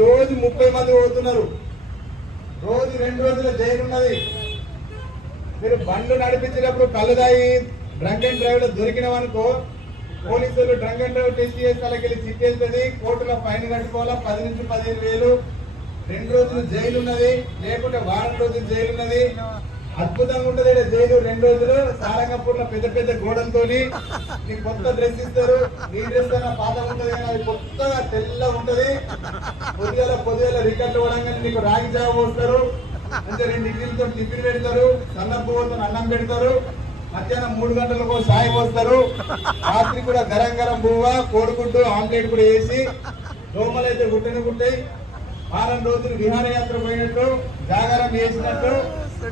రోజు 30 మంది పోతున్నారు. రోజు 2 రోజుల జైలు ఉన్నది. మీరు బండ్లు నడిపించినప్పుడు కళ్ళు తాగి డ్రంక్ అండ్ డ్రైవ్ లో దొరికినవనుకో పోలీసులు డ్రంక్ అండ్ డ్రైవ్ టెస్ట్ చేసి వాళ్ళకి చిట్టేస్తుంది. కోర్టులో ఫైన్ కట్టుకోవాలా 10 నుంచి 15,000. 2 రోజులు జైలు ఉన్నది, లేకుంటే వారం రోజులు జైలు ఉన్నది. అద్భుతంగా ఉంటది జైలు. 2 రోజులు సారంగపూర్ లో పెద్ద పెద్ద గోడలతో నీకు కొత్త డ్రెస్ ఇస్తారు. నీ డ్రెస్ అయినా పాత ఉంటది కానీ అది కొత్తగా తెల్ల ఉంటది. పొద్దుగల రికార్డులు ఇవ్వడానికి నీకు రాగి జావ పోస్తారు. అంటే 2 ఇడ్లీలతో టిఫిన్ పెడతారు, సన్నపువ్వుతో అన్నం పెడతారు. మధ్యాహ్నం 3 గంటలకు సాయి పోస్తారు. రాత్రి కూడా గరం గరం బువ్వ కోడిగుడ్డు ఆమ్లెట్ కూడా వేసి దోమలు అయితే గుట్టాయి. వారం రోజులు విహారయాత్ర పోయినట్టు జాగారం చేసినట్టు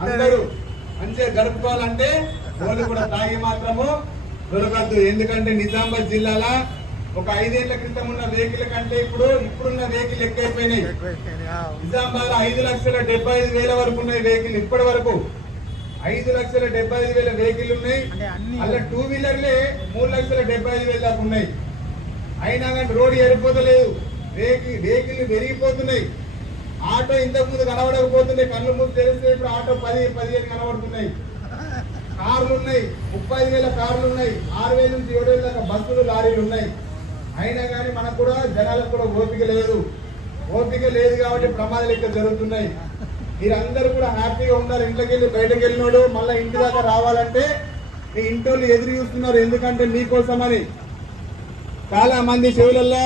అందరూ మంచిగా గడుపుకోవాలంటే వాళ్ళు కూడా తాగి మాత్రము దొరకద్దు. ఎందుకంటే నిజామాబాద్ జిల్లాలో ఒక 5 ఏళ్ల క్రితం ఉన్న వెహికల్ కంటే ఇప్పుడున్న వెహికల్ ఎక్కువైపోయినాయి. నిజామాబాద్ 5,75,000 వరకు ఉన్నాయి వెహికల్. ఇప్పటి వరకు 5,75,000 వెహికల్ ఉన్నాయి. అలా 2 వీలర్లే 3,75,000 దాకా ఉన్నాయి. అయినా కానీ రోడ్డు ఏరిపోతలేదు, వెహికల్ పెరిగిపోతున్నాయి. ఆటో ఇంతకు ముందు కనబడకపోతున్నాయి, కళ్ళు ముందు తెలిస్తే ఇప్పుడు ఆటో 10-15 కనబడుతున్నాయి. కార్లు ఉన్నాయి, 35,000 కార్లు ఉన్నాయి, 6,000 నుంచి 7,000 దాకా బస్సులు లారీలు ఉన్నాయి. అయినా కానీ మనకు కూడా జనాలకు కూడా ఓపిక లేదు కాబట్టి ప్రమాదాలు ఇక్కడ జరుగుతున్నాయి. మీరందరూ కూడా హ్యాపీగా ఉన్నారు. ఇంట్లోకి వెళ్ళి బయటకు వెళ్ళినోడు మళ్ళీ ఇంటి దాకా రావాలంటే మీ ఇంటోళ్ళు ఎదురు చూస్తున్నారు. ఎందుకంటే మీకోసమని. చాలా మంది చెవులలో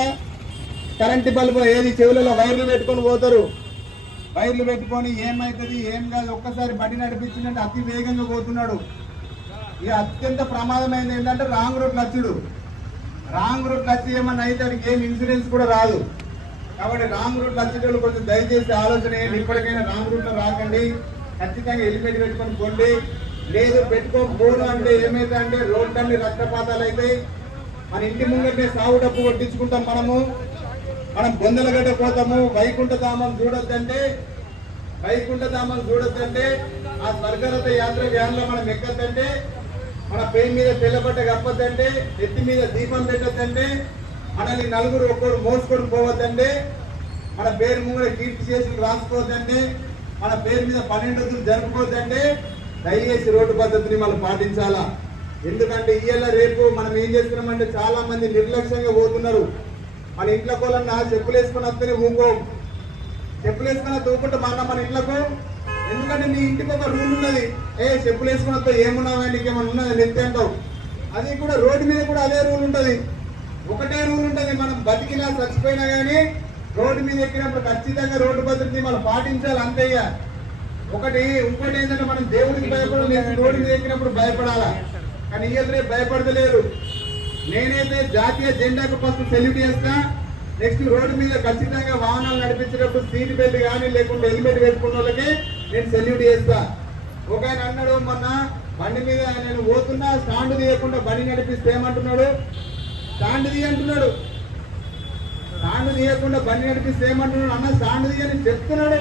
కరెంటు బల్బు చెవులలో వైర్లు పెట్టుకొని పోతారు. వైర్లు పెట్టుకొని ఏమైతుంది ఏం కాదు, ఒక్కసారి బండి నడిపించిందంటే అతి వేగంగా పోతున్నాడు. ఇక అత్యంత ప్రమాదమైంది ఏంటంటే రాంగ్ రూట్ వచ్చి ఏమన్నా అయితే వాడికి ఏం ఇన్సూరెన్స్ కూడా రాదు. కాబట్టి రాంగ్ రూట్ వచ్చేటప్పుడు కొంచెం దయచేసి ఆలోచన చేయండి. ఇప్పటికైనా రాంగ్ రూట్ లో రాకండి. ఖచ్చితంగా హెల్మెట్ పెట్టుకొని పోండి. లేదు పెట్టుకోకపోను అంటే ఏమైతే అంటే రోడ్లన్నీ రక్తపాతాలు అవుతాయి. మన ఇంటి ముంగటే సాగు డబ్బు కొట్టించుకుంటాం. మనం బొందలగడ్డ పోతాము. వైకుంఠధామం చూడొద్దంటే ఆ స్వర్గరథ యాత్ర వ్యాన్లో మనం ఎక్కద్దంటే, మన పేరు మీద తెల్లబట్ట కప్పద్దంటే, నెత్తి మీద దీపం పెట్టద్దంటే, మనల్ని నలుగురు ఒక్కడు మోసుకొని పోవద్దంటే, మన పేరు ముంగడ కీర్తి చేసి రాసుకోవద్దంటే, మన పేరు మీద 12 రోజులు జరుపుకోవద్దంటే దయచేసి రోడ్డు పద్ధతిని మనం పాటించాలా. ఎందుకంటే ఇయ్యాల రేపు మనం ఏం చేస్తున్నామంటే చాలా మంది నిర్లక్ష్యంగా పోతున్నారు. మన ఇంట్లో కోలన్నా చెప్పులు వేసుకుని వస్తేనే చెప్పులు వేసుకుని తూకుంటే మన ఇంట్లోకి. ఎందుకంటే నీ ఇంటికి ఒక రూల్ ఉన్నది. చెప్పులు వేసుకుని వస్తే ఏమున్నావా నీకేమన్నా ఉన్నది నెత్తి అంటావు. అది కూడా రోడ్డు మీద కూడా అదే రూల్ ఉంటుంది. ఒకటే రూల్ ఉంటుంది. మనం బతికినా చచ్చిపోయినా కానీ రోడ్డు మీద ఎక్కినప్పుడు ఖచ్చితంగా రోడ్డు పద్ధతిని మనం పాటించాలి. అంతయ్య ఇంకోటి ఏంటంటే మనం దేవుడికి భయపడాలి, రోడ్డు మీద ఎక్కినప్పుడు భయపడాలా. కానీ ఇయ్యాల రేపు భయపడతలేరు. నేనైతే జాతీయ జెండాకు ఫస్ట్ సెల్యూట్ చేస్తా. నెక్స్ట్ రోడ్డు మీద ఖచ్చితంగా వాహనాలు నడిపించేటప్పుడు సీట్ బెల్ట్ కానీ లేకుంటే హెల్మెట్ పెట్టుకున్న వాళ్ళకి నేను సెల్యూట్ చేస్తా. ఒక ఆయన అన్నాడు మొన్న బండి మీద నేను పోతున్నా స్టాండ్ తీయకుండా బండి నడిపిస్తే ఏమంటున్నాడు, స్టాండ్ తీయకుండా బండి నడిపిస్తే ఏమంటున్నాడు, అన్న స్టాండ్ తీయని చెప్తున్నాడు.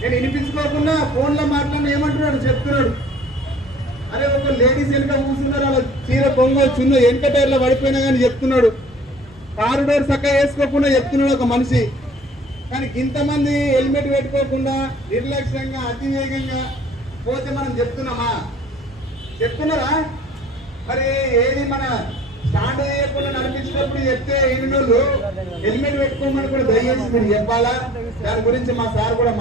నేను వినిపించుకోకుండా ఫోన్లో మాట్లాడిన ఏమంటున్నాడు చెప్తున్నాడు. అరే ఒక లేడీస్ వెనుక కూర్చున్నారు, అలా చీర పొంగ చున్న వెనుక టైర్లో పడిపోయినా కానీ చెప్తున్నాడు. కారు డోర్ చక్కగా వేసుకోకుండా చెప్తున్నాడు ఒక మనిషి. కానీ ఇంతమంది హెల్మెట్ పెట్టుకోకుండా నిర్లక్ష్యంగా అతి వేగంగా పోతే మనం చెప్తున్నారా? మరి ఏది మన స్టాండ్ చేయకుండా నడిపించినప్పుడు చెప్తే ఎన్ని హెల్మెట్ పెట్టుకోమని కూడా దయచేసి మీరు చెప్పాలా. దాని గురించి మా సార్ కూడా